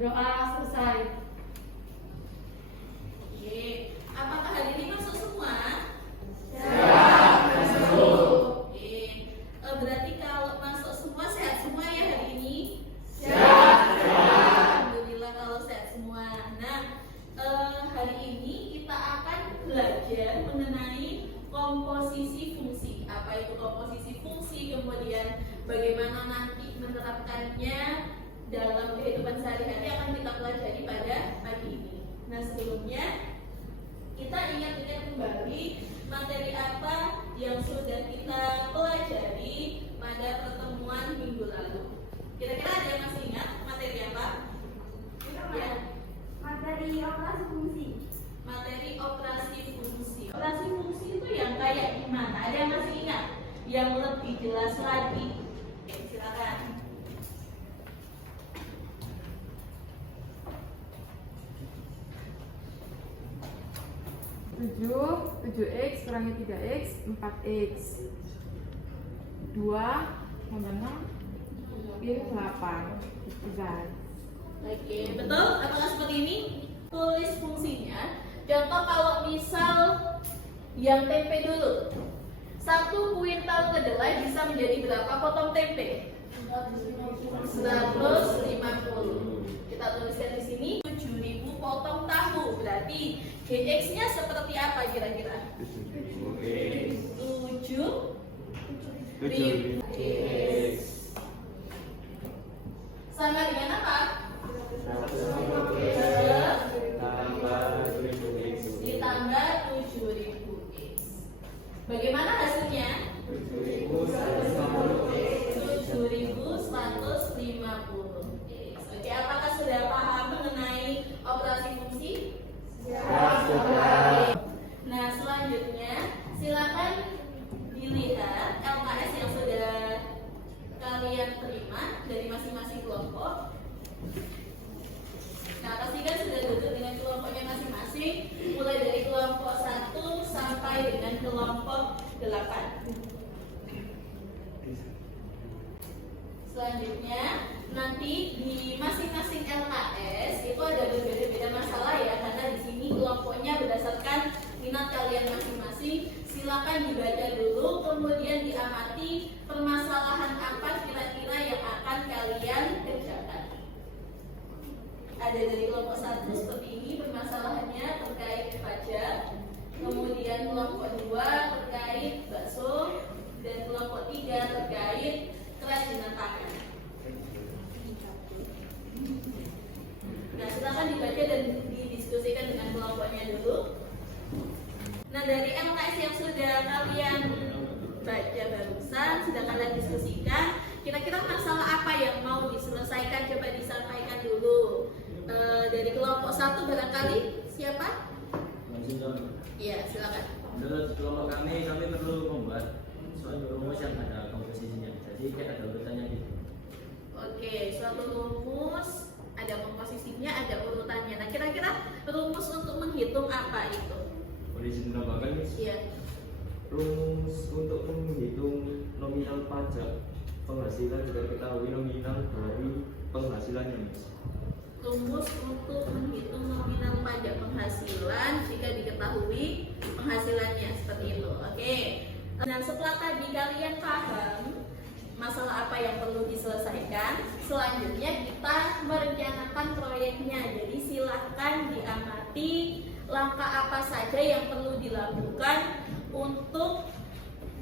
Berdoa selesai. Oke, apakah hari ini masuk semua? Siap, masuk. Oke, berarti kalau masuk semua sehat semua ya hari ini? Siap. Alhamdulillah kalau sehat semua. Nah, hari ini kita akan belajar mengenai komposisi fungsi. Apa itu komposisi fungsi? Kemudian bagaimana nanti menerapkannya dalam kehidupan sehari-hari akan kita pelajari pada pagi ini. Nah, sebelumnya kita ingat-ingat kembali materi apa yang sudah kita pelajari pada pertemuan minggu lalu. Kira-kira ada yang masih ingat materi apa? Ya. Materi operasi fungsi. Materi operasi fungsi. Operasi fungsi itu yang kayak gimana? Ada yang masih ingat? Yang lebih jelas lagi. Oke, silakan. 7x kurangi 3x 4x 2 tambah 6 ini 8 gitu guys. Oke, betul? Apakah seperti ini? Tulis fungsinya. Contoh kalau misal yang tempe dulu. 1 kuintal kedelai bisa menjadi berapa potong tempe? 150. Kita tuliskan di sini 7.000 potong tahu. Berarti GX-nya seperti apa kira-kira? 7.000 GX. Sama dengan apa? Ditambah 7.000X. Bagaimana hasilnya? 7.150X. Oke, apakah sudah paham mengenai operasi fungsi? Nah, selanjutnya silakan dilihat LKS yang sudah kalian terima dari masing-masing kelompok. Nah, pastikan sudah duduk dengan kelompoknya masing-masing, mulai dari kelompok 1 sampai dengan kelompok 8. Selanjutnya, nanti di masing-masing LKS itu ada berbeda-beda masalah ya, karena di sini kelompoknya berdasarkan minat kalian masing-masing. Silakan dibaca dulu, kemudian diamati permasalahan apa kira-kira yang akan kalian kerjakan. Ada dari kelompok 1 seperti ini permasalahannya terkait pajak, kemudian kelompok 2 terkait bakso, dan kelompok 3 terkait kerajinan tangan. Nah, silakan dibaca dan didiskusikan dengan kelompoknya dulu. Nah, dari LKS yang sudah kalian baca barusan, sudah kalian diskusikan, kira-kira masalah apa yang mau diselesaikan? Coba disampaikan dulu. Dari kelompok 1 barangkali siapa? Iya, silakan. Menurut kelompok kami perlu membuat suatu rumus yang ada komposisinya. Jadi kayak ada urutannya gitu. Oke, suatu rumus ada komposisinya, ada urutannya. Nah, kira-kira rumus untuk menghitung apa itu? Boleh ditambahkan Miss? Iya. Rumus untuk menghitung nominal pajak penghasilan juga ketahui nominal dari penghasilannya Miss. Rumus untuk menghitung nominal pajak penghasilan jika diketahui penghasilannya seperti itu. Oke. Nah, setelah tadi kalian paham masalah apa yang perlu diselesaikan, selanjutnya kita merencanakan proyeknya. Jadi silahkan diamati langkah apa saja yang perlu dilakukan untuk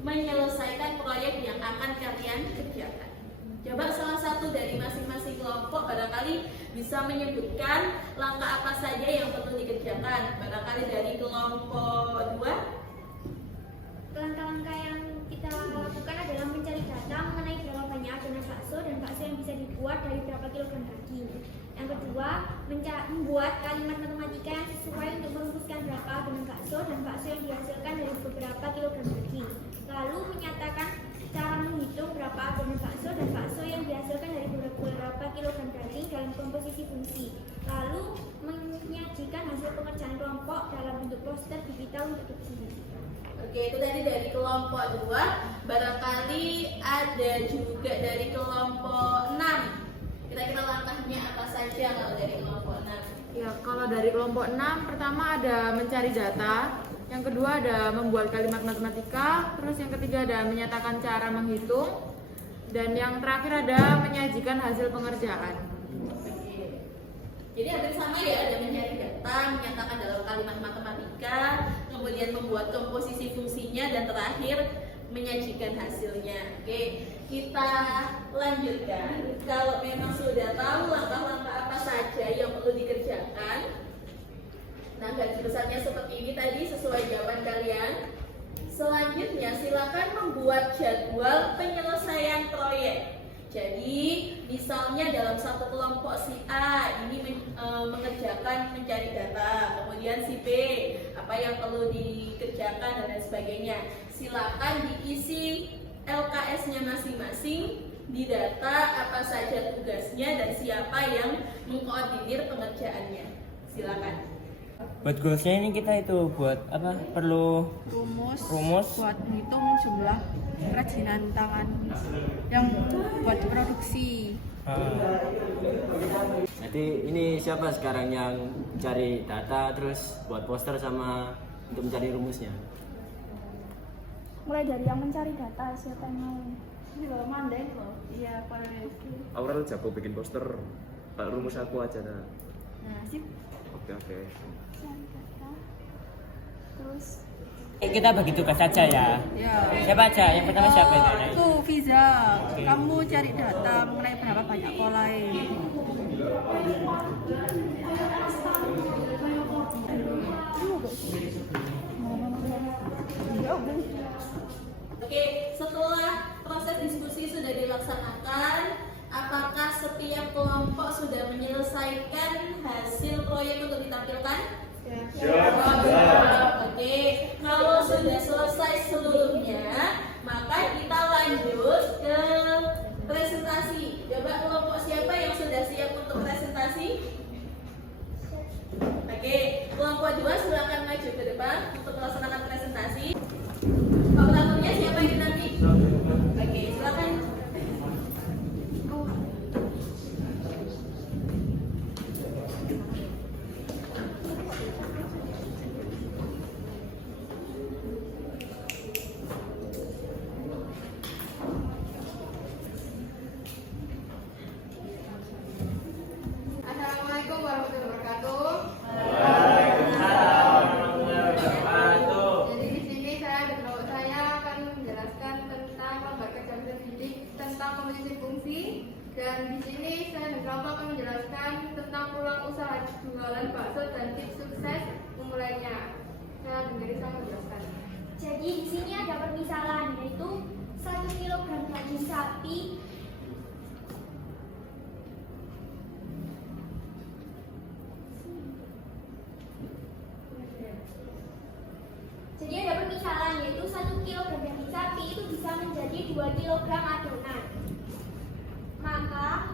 menyelesaikan proyek yang akan kalian kerjakan. Coba salah satu dari masing-masing kelompok barangkali bisa menyebutkan langkah apa saja yang perlu dikerjakan. Barangkali dari kelompok 2. Langkah-langkah yang kita lakukan adalah mencari data mengenai berapa banyak adonan bakso dan bakso yang bisa dibuat dari berapa kilogram daging. Yang kedua, membuat kalimat matematika yang sesuai untuk merumuskan berapa adonan bakso dan bakso yang dihasilkan dari beberapa kilogram daging. Lalu menyatakan cara menghitung berapa adonan bakso dan bakso yang dihasilkan dari beberapa kilogram daging dalam komposisi fungsi. Lalu menyajikan hasil pengerjaan kelompok dalam bentuk poster digital untuk ujian. Oke, itu tadi dari kelompok 2. Barangkali ada juga dari kelompok 6. Kira-kira langkahnya apa saja kalau dari dari kelompok 6, pertama ada mencari data, yang kedua ada membuat kalimat matematika, terus yang ketiga ada menyatakan cara menghitung, dan yang terakhir ada menyajikan hasil pengerjaan. Jadi hampir sama ya, ada mencari data, menyatakan dalam kalimat matematika, kemudian membuat komposisi fungsinya, dan terakhir menyajikan hasilnya. Oke, kita lanjutkan. Kalau memang sudah tahu langkah-langkah apa saja yang perlu dikerjakan, nah garis besarnya seperti ini tadi sesuai jawaban kalian. Selanjutnya silakan membuat jadwal penyelesaian proyek. Jadi misalnya dalam satu kelompok si A ini mengerjakan mencari data, kemudian si B apa yang perlu dikerjakan dan lain sebagainya. Silakan diisi LKS-nya masing-masing, didata apa saja tugasnya dan siapa yang mengkoordinir pengerjaannya. Silakan. Buat goalsnya ini kita itu buat apa? Perlu rumus buat menghitung jumlah kerajinan tangan yang buat produksi. Jadi ini siapa sekarang yang cari data terus buat poster sama untuk mencari rumusnya? Mulai dari yang mencari data, siapa yang mau? Ini loh, mandeng loh. Iya, boleh. Aurel jago bikin poster. Kalau rumus aku aja nah. Nah, sip. Oke. Mencari data. Terus kita bagi tugas saja ya. Ya. Siapa aja? Yang pertama siapa itu? Tuh, Fiza, kamu cari data mengenai berapa banyak kolai. Oke, setelah proses diskusi sudah dilaksanakan, apakah setiap kelompok sudah menyelesaikan hasil proyek untuk ditampilkan? Oke, kalau sudah selesai seluruhnya, maka kita lanjut ke presentasi. Coba kelompok siapa yang sudah siap untuk presentasi? Oke, kelompok 2 silakan maju ke depan untuk melaksanakan presentasi. Operatornya siapa ini nanti? Oke, silakan. Assalamualaikum warahmatullahi wabarakatuh. Jadi di sini saya akan menjelaskan tentang lembaga jam terdidik tentang komposisi fungsi, dan di sini saya dan kelompok akan menjelaskan tentang peluang usaha jualan bakso dan tips sukses memulainya. Saya sendiri saya menjelaskan. jadi di sini ada permisalan, yaitu 1 kilogram daging sapi Jadi ada permisalan, yaitu 1 kilogram daging sapi itu bisa menjadi 2 kilogram adonan. Maka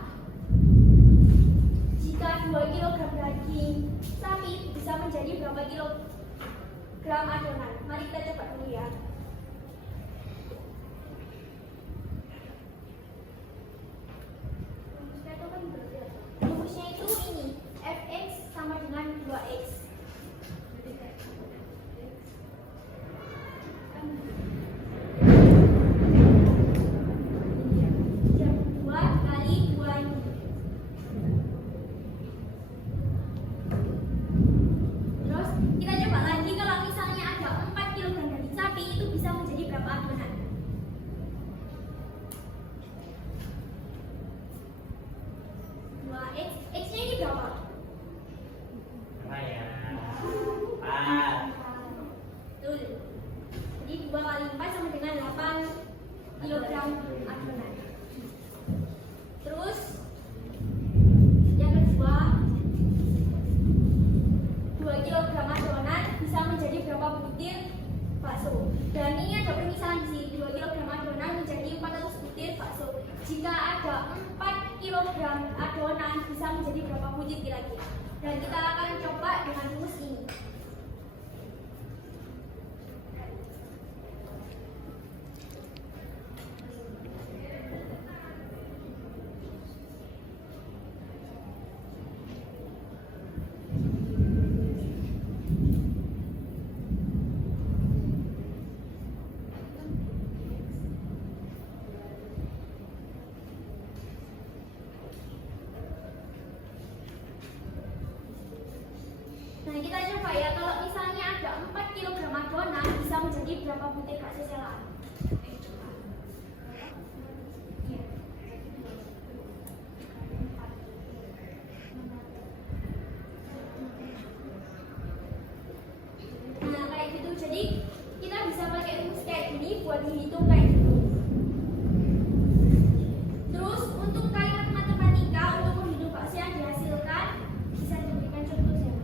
jika 2 kilogram daging sapi itu bisa menjadi berapa kilogram adonan? Mari kita coba dulu ya. Rumusnya itu ini, fx sama dengan 2x. Terus kita coba lagi, kalau misalnya ada 4 kilogram daging sapi itu bisa menjadi berapa adonan? X, X-nya ini berapa? Betul. Jadi 2 kali 4 sama dengan 8 kilogram adonan. Terus yang kedua, 2 kilogram adonan bisa menjadi berapa butir bakso? Dan ini ada permisalan di sini, 2 kilogram adonan menjadi 400 butir bakso. Jika ada 4 kilogram adonan bisa menjadi berapa butir kira-kira? Dan kita akan coba dengan rumus ini. Nah, kita coba ya, kalau misalnya ada 4 kg adonan bisa menjadi berapa butir bakso celaan? Nah, kayak gitu. Jadi kita bisa pakai rumus kayak gini buat menghitung kayak gitu. Terus untuk kalimat matematika untuk menghitung bakso yang dihasilkan bisa diberikan contohnya.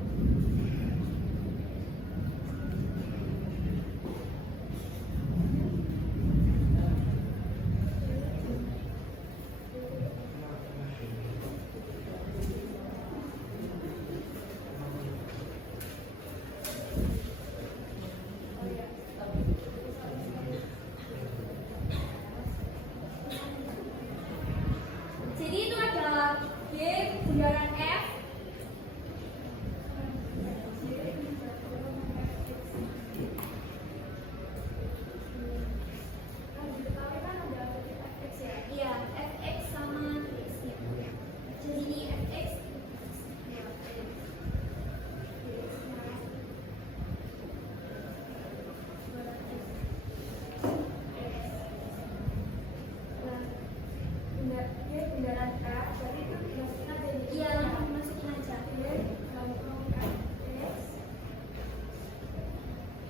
Jadi itu adalah B bundaran F. Iya, Fx sama X nya. Jadi ini Fx. Bundaran F, jadi itu dimasukin aja. Iya, langsung dimasukin aja. X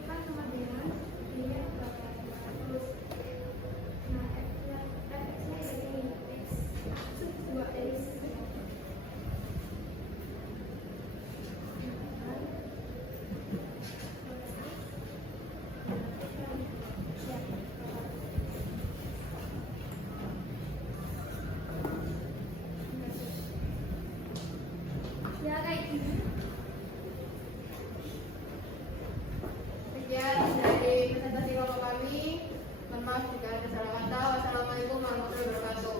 kan sama dengan D-nya berapa? Terus nah, F-nya ini X 2X. Ya kayak gini. Sekian dari presentasi kelompok kami. Mohon maaf jika ada salah kata. Wassalamualaikum warahmatullahi wabarakatuh.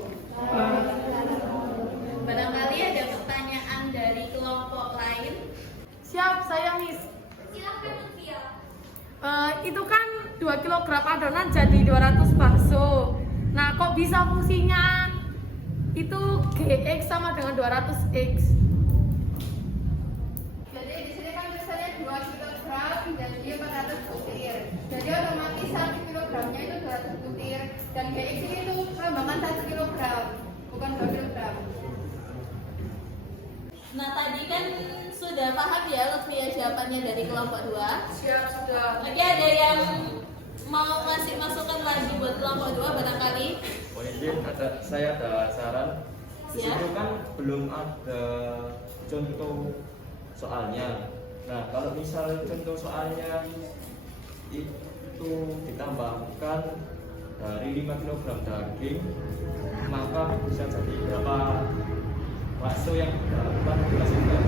Barangkali ada pertanyaan dari kelompok lain. Siap, saya Miss. Silakan Lutfia. Itu kan 2 kg adonan jadi 200 bakso. Nah, kok bisa fungsinya itu GX sama dengan 200X? Jadi di sini kan misalnya 2 kg jadi 400 butir. Jadi otomatis 1 kilogramnya itu 200 butir. Dan GX ini itu pengembangan 1 kilogram, bukan 2 kilogram. Nah, tadi kan sudah paham ya Lutfia jawabannya dari kelompok 2. Siap, sudah. Oke, ada yang mau ngasih masukan lagi buat kelompok 2 barangkali? Oh izin, saya ada saran. Di Ya. situ kan belum ada contoh soalnya. Nah, kalau misal contoh soalnya itu ditambahkan dari 5 kg daging, maka bisa jadi berapa bakso yang dapat dihasilkan.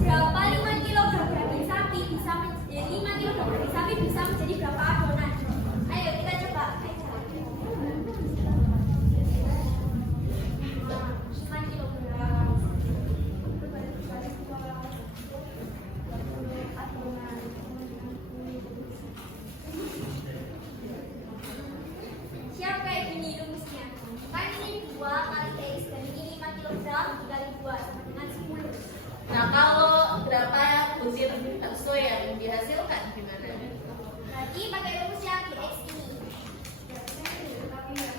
Berapa 5 kg daging sapi bisa 5 kg daging sapi bisa menjadi berapa adonan? Ayo kita coba. 5 kilogram. Siap kayak gini rumusnya. Kan ini 2 kali X dan ini 5 kg dikali 2 sama dengan 10. Nah, kalau berapa butir bakso yang dihasilkan gimana? Berarti pakai rumusnya GX ini.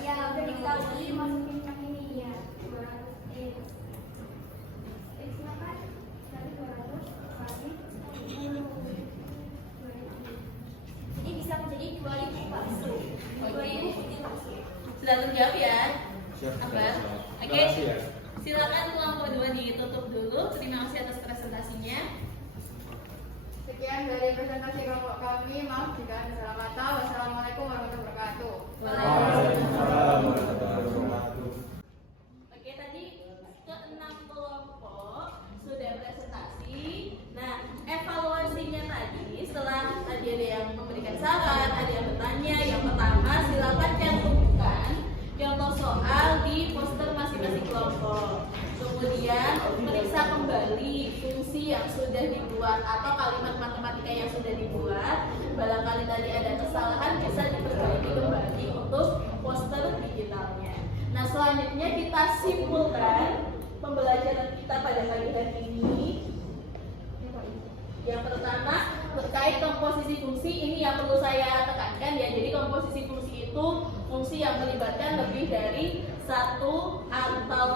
Ya, udah diketahui masukin yang ini ya. 200X. X-nya kan dari 200 kali 10. Jadi bisa menjadi 2000 bakso. 2000 butir bakso. Sudah terjawab ya? Siap, Akbar? siap. Oke. Terima kasih ya. Silakan kelompok 2 ditutup dulu. Terima kasih atas presentasinya. Sekian dari presentasi kelompok kami. Maaf jika ada salah kata. Wassalamualaikum warahmatullahi wabarakatuh. Waalaikumsalam warahmatullahi wabarakatuh. Oke, tadi ke-6 kelompok sudah presentasi. Nah, evaluasinya tadi setelah tadi ada yang memberikan saran, ada yang bertanya. Yang pertama, silakan cantumkan contoh soal di poster masing-masing kelompok. Kemudian periksa kembali fungsi yang sudah dibuat atau kalimat matematika yang sudah dibuat. Barangkali tadi ada kesalahan bisa diperbaiki kembali untuk poster digitalnya. Nah, selanjutnya kita simpulkan pembelajaran kita pada pagi hari ini. Yang pertama terkait komposisi fungsi, ini yang perlu saya tekankan ya. Jadi komposisi fungsi itu fungsi yang melibatkan lebih dari satu atau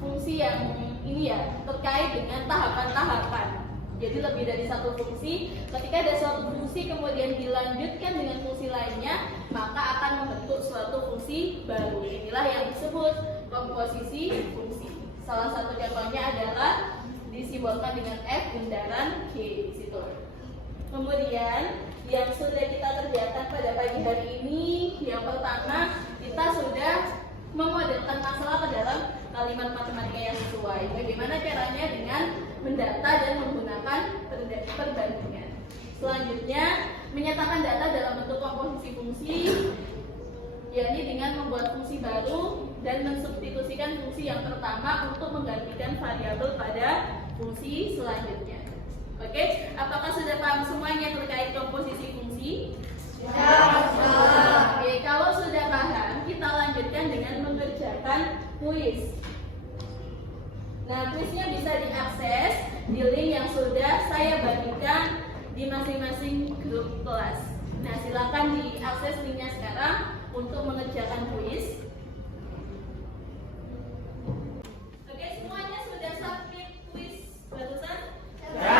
fungsi yang ini ya terkait dengan tahapan-tahapan. Jadi lebih dari satu fungsi. Ketika ada suatu fungsi kemudian dilanjutkan dengan fungsi lainnya, maka akan membentuk suatu fungsi baru. Inilah yang disebut komposisi fungsi. Salah satu contohnya adalah disimbolkan dengan F bundaran G di situ. Kemudian yang sudah kita kerjakan pada pagi hari ini, yang pertama kita sudah memodelkan masalah ke dalam kalimat matematika yang sesuai. Bagaimana caranya dengan mendata dan menggunakan perbandingan. Selanjutnya menyatakan data dalam bentuk komposisi fungsi, yakni dengan membuat fungsi baru dan mensubstitusikan fungsi yang pertama untuk menggantikan variabel pada fungsi selanjutnya. Oke, apakah sudah paham semuanya terkait komposisi fungsi? Ya, Oke, kalau sudah paham, kita lanjutkan dengan mengerjakan kuis. Nah, kuisnya bisa diakses di link yang sudah saya bagikan di masing-masing grup kelas. Nah, silakan diakses linknya sekarang untuk mengerjakan kuis. Oke, semuanya sudah submit kuis barusan? Ya.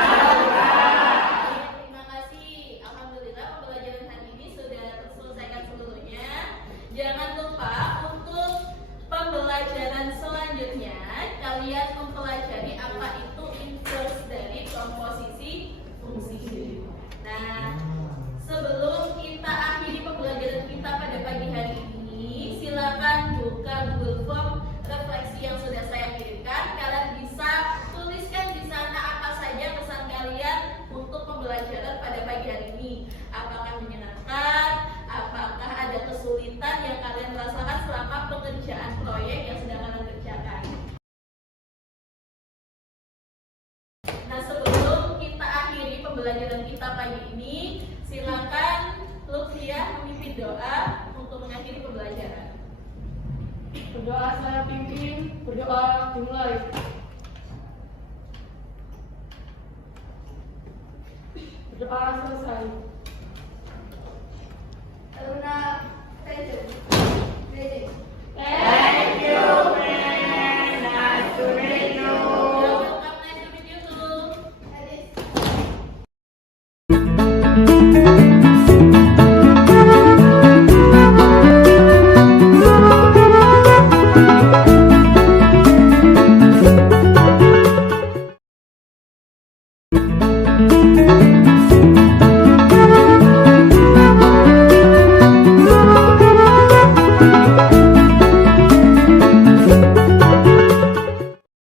Terima kasih. Alhamdulillah pembelajaran hari ini sudah terselesaikan seluruhnya. Jangan lupa untuk pembelajaran selanjutnya kalian mempelajari apa itu inverse dari komposisi fungsi. Nah, sebelum kita akhiri pembelajaran kita pada pagi hari ini, silakan buka Google Form refleksi yang sudah saya kirimkan. Kalian bisa tuliskan di sana apa saja pesan kalian untuk pembelajaran pada pagi hari ini. Apakah menyenangkan? Apakah ada kesulitan yang kalian rasakan selama pengerjaan proyek yang sedang kalian kerjakan? Nah, sebelum kita akhiri pembelajaran kita pagi ini, silakan Lutfia memimpin doa untuk mengakhiri pembelajaran. Berdoa saya pimpin, berdoa dimulai.